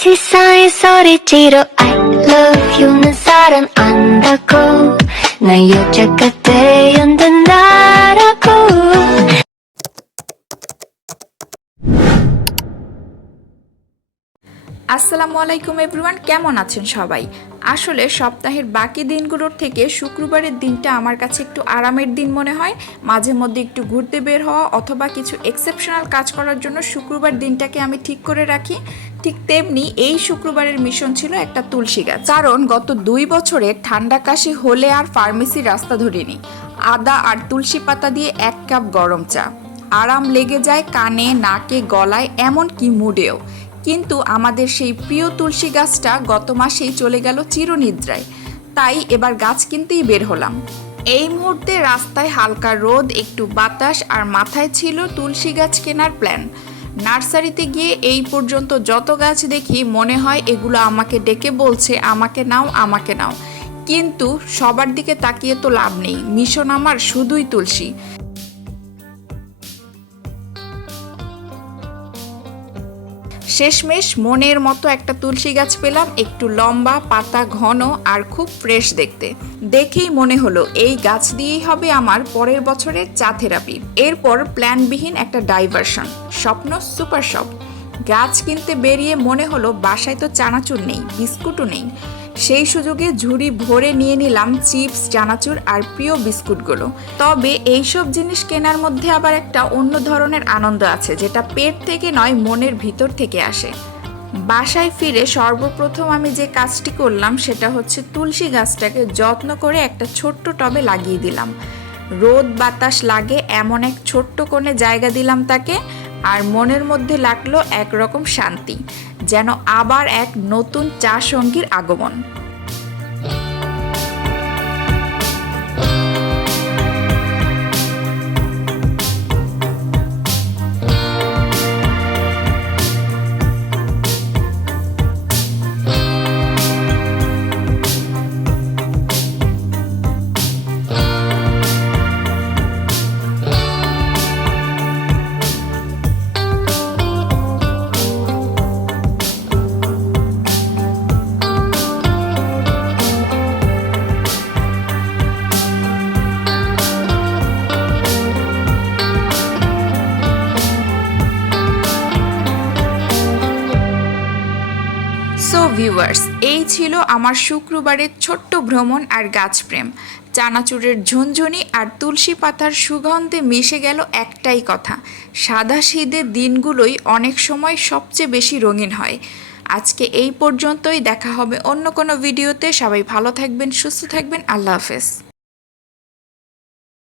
세상에 소리지로 I love you는 사랑 안다고 나 여자가 되었단다라고 আসসালামু আলাইকুম everyone, কেমন আছেন সবাই? আসলে সপ্তাহের বাকি দিনগুলোর থেকে শুক্রবারের দিনটা আমার কাছে একটু আরামের দিন মনে হয়। মাঝে মধ্যে একটু ঘুরতে বের হওয়া অথবা কিছু এক্সেপশনাল কাজ করার জন্য শুক্রবার দিনটাকে আমি ঠিক করে রাখি। ঠিক তেমনি এই শুক্রবারের মিশন ছিল একটা তুলসী গাছ, কারণ গত 2 বছরে ঠান্ডা কাশি হলে আর ফার্মেসির রাস্তা ধরিনি। আদা আর তুলসী পাতা দিয়ে 1 কাপ গরম চা, আরাম লেগে যায় কানে, নাকে, গলায়, এমনকি মুডেও। কিন্তু আমাদের সেই প্রিয় তুলসী গাছটা গত মাসেই চলে গেল চিরনিদ্রায়, তাই এবার গাছ কিনতেই বের হলাম। এই মুহূর্তে রাস্তায় হালকা রোদ, একটু বাতাস, আর মাথায় ছিল তুলসী গাছ কেনার প্ল্যান। নার্সারিতে গিয়ে এই পর্যন্ত যত গাছ দেখি মনে হয় এগুলো আমাকে ডেকে বলছে আমাকে নাও, আমাকে নাও। কিন্তু সবার দিকে তাকিয়ে তো লাভ নেই, মিশন আমার শুধুই তুলসী। শেষমেশ মনের মতো একটা তুলসী গাছ পেলাম, একটু লম্বা, পাতা ঘন আর খুব ফ্রেশ দেখতে। দেখেই মনে হলো এই গাছ দিয়েই হবে আমার পরের বছরের চা থেরাপি। এরপর প্ল্যানবিহীন একটা ডাইভারশন, স্বপ্ন সুপার শপ। গাছ কিনতে বেরিয়ে মনে হলো বাসায় তো চানাচুর নেই, বিস্কুটও নেই। সেই সুযোগে ঝুড়ি ভরে নিয়ে নিলাম চিপস, চানাচুর আর প্রিয় বিস্কুটগুলো। তবে এইসব জিনিস কেনার মধ্যে আবার একটা অন্য ধরনের আনন্দ আছে, যেটা পেট থেকে নয়, মনের ভিতর থেকে আসে। বাসায় ফিরে সর্বপ্রথম আমি যে কাজটি করলাম সেটা হচ্ছে তুলসী গাছটাকে যত্ন করে একটা ছোট্ট টবে লাগিয়ে দিলাম। রোদ বাতাস লাগে এমন এক ছোট্ট কোণে জায়গা দিলাম তাকে, আর মনের মধ্যে লাগলো একরকম শান্তি, যেন আবার এক নতুন চা সঙ্গীর আগমন। সো ভিউয়ার্স, এই ছিল আমার শুক্রবারের ছোট্ট ভ্রমণ আর গাছপ্রেম। চানাচুরের ঝুনঝুনি আর তুলসী পাতার সুগন্ধে মিশে গেল একটাই কথা, সাদাসিধে দিনগুলোই অনেক সময় সবচেয়ে বেশি রঙিন হয়। আজকে এই পর্যন্তই, দেখা হবে অন্য কোনো ভিডিওতে। সবাই ভালো থাকবেন, সুস্থ থাকবেন, আল্লাহ হাফেজ।